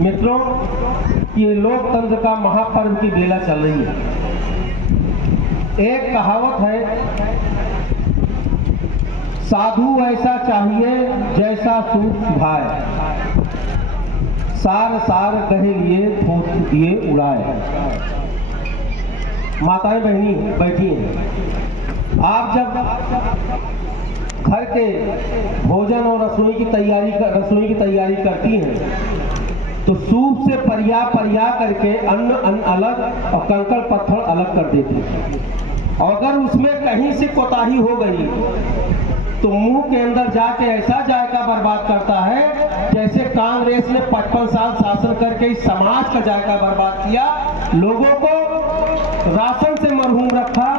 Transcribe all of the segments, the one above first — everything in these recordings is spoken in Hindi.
मित्रों, ये लोकतंत्र का महापर्व की बेला चल रही है। एक कहावत है, साधु ऐसा चाहिए जैसा सूत सुभाए, सार सार कहे लिए फूट दिए उड़ाए। माताएं बहनी बैठी हैं, आप जब घर के भोजन और रसोई की तैयारी करती हैं तो सूप से परिया करके अन्न अलग और कंकड़ पत्थर अलग कर देती हैं। और अगर उसमें कहीं से कोताही हो गई तो मुंह के अंदर जाके ऐसा जायका बर्बाद करता है जैसे कांग्रेस ने 55 साल शासन करके इस समाज का जायका बर्बाद किया। लोगों को राशन से मरहूम रखा,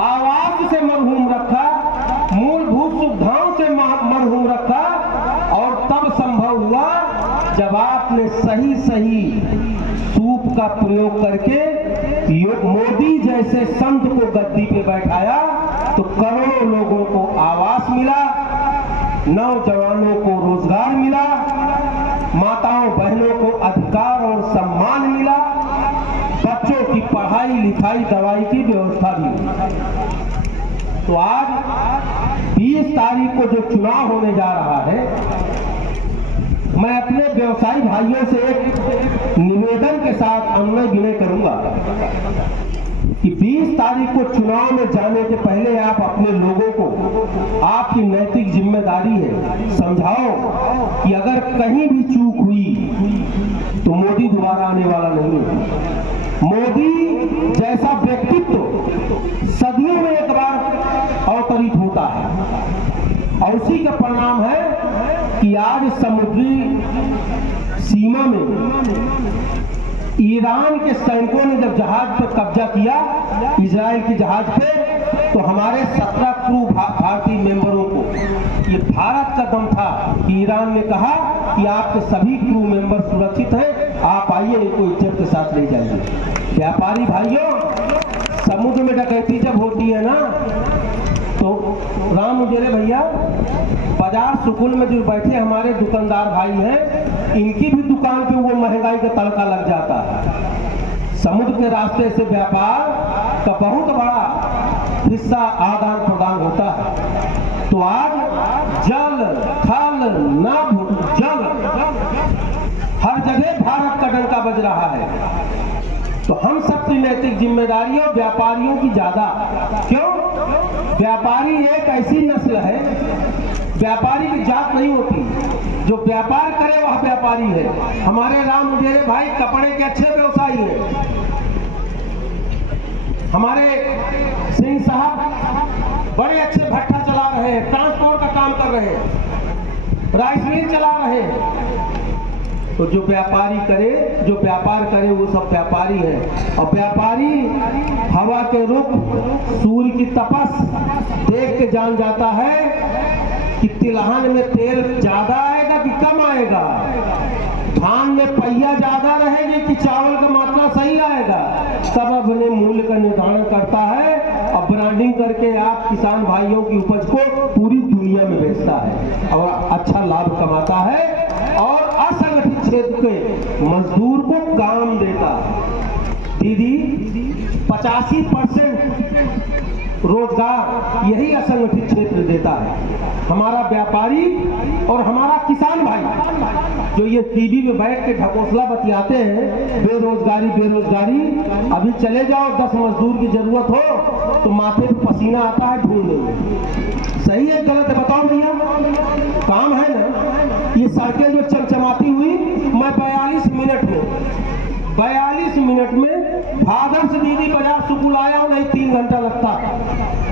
आवास से मरहूम रखा, मूलभूत सुविधाओं से मरहूम रखा। और तब संभव हुआ जब आपने सही सूप का प्रयोग करके मोदी जैसे संत को गद्दी पे बैठाया तो करोड़ों लोगों को आवास मिला, नौजवानों को रोजगार मिला, माताओं बहनों को अधिकार और सम्मान मिला, बच्चों की पढ़ाई लिखाई दवाई की व्यवस्था भी हुई। तो आज 20 तारीख को जो चुनाव होने जा रहा है, मैं अपने व्यवसायी भाइयों से एक निवेदन के साथ अनुनय विनय करूंगा कि 20 तारीख को चुनाव में जाने के पहले आप अपने लोगों को, आपकी नैतिक जिम्मेदारी है, समझाओ कि अगर कहीं भी चूक हुई तो मोदी दोबारा आने वाला नहीं है। मोदी जैसा व्यक्तित्व सदियों में एक बार अवतरित होता है और उसी का परिणाम है कि आज समुद्री सीमा में ईरान के सैनिकों ने जब जहाज पर कब्जा किया, इजराइल के जहाज पे, तो हमारे 17 क्रू भारतीय मेंबरों को, ये भारत का दम था कि ईरान ने कहा कि आपके सभी क्रू मेंबर सुरक्षित हैं, आप आइए, इनको इज्जत के साथ ले जाइए। व्यापारी भाइयों, समुद्र में डकैती जब होती है ना, तो राम मुझेरे भैया बाजार सुकुल में जो बैठे हमारे दुकानदार भाई हैं, इनकी भी दुकान पे वो महंगाई का तड़का लग जाता है। समुद्र के रास्ते से व्यापार का बहुत बड़ा हिस्सा आदान प्रदान होता है। तो आज जल थल नभ जल हर जगह भारत का डंका बज रहा है। तो हम सबकी नैतिक जिम्मेदारी और व्यापारियों की ज्यादा, क्यों? व्यापारी एक ऐसी नस्ल है, व्यापारी की जात नहीं होती, जो व्यापार करे वह व्यापारी है। हमारे राम मुझेरे भाई कपड़े के अच्छे व्यवसायी हैं, हमारे सिंह साहब बड़े अच्छे भट्ठा चला रहे हैं, ट्रांसपोर्ट का काम कर रहे हैं, राइस मिल चला रहे हैं। तो जो व्यापारी करे, जो व्यापार करे, वो सब व्यापारी है। और व्यापारी हवा के रुख, सूर्य की तपस देख के जान जाता है कि तिलहन में तेल ज्यादा आएगा कि कम आएगा, धान में पहिया ज्यादा रहेगी कि चावल का मात्रा सही आएगा। सब अपने मूल्य का निर्धारण करता है और ब्रांडिंग करके आप किसान भाइयों की उपज को पूरी दुनिया में बेचता है और अच्छा लाभ कमाता है और असंगठित क्षेत्र के मजदूर को काम देता है। दीदी, 85% रोजगार यही असंगठित क्षेत्र देता है। हमारा व्यापारी और हमारा किसान भाई जो ये टीवी में बैठ के ढकोसला बतियाते हैं बेरोजगारी, अभी चले जाओ, 10 मजदूर की जरूरत हो तो माथे पे पसीना आता है ढूंढ लो। सही है गलत है बताओ भैया? काम है ना? ये सड़कें जो चमचमाती हुई, मैं 42 मिनट में भादर से दीदी बाजार सुकुल आया हूं, नहीं 3 घंटा लगता।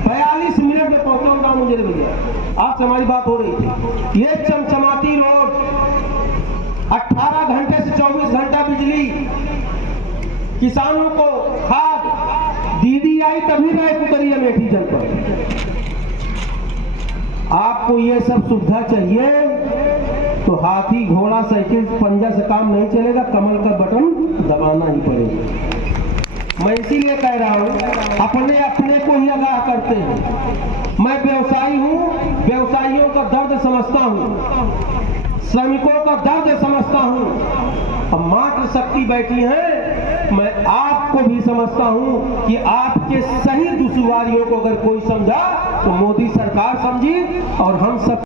42 मिनट में पहुंचा मुझे भैया, आपसे हमारी बात हो रही थी। ये चमचमाती रोड, 18 घंटे से 24 घंटा बिजली, किसानों को खाद, दीदी आई तभी मैं उतरी अमेठी जनपद। आपको ये सब सुविधा चाहिए तो हाथी घोड़ा साइकिल पंजा से काम नहीं चलेगा, कमल का बटन दबाना ही पड़ेगा। मैं इसीलिए कह रहा हूं, अपने को ही आगाह करते हैं। मैं व्यवसायी हूं, व्यवसायियों का दर्द समझता हूं, श्रमिकों का दर्द समझता हूं। अब शक्ति बैठी हैं, मैं आपको भी समझता हूं कि आपके सही दुश्वारियों को अगर कोई समझा तो मोदी सरकार समझी और हम सब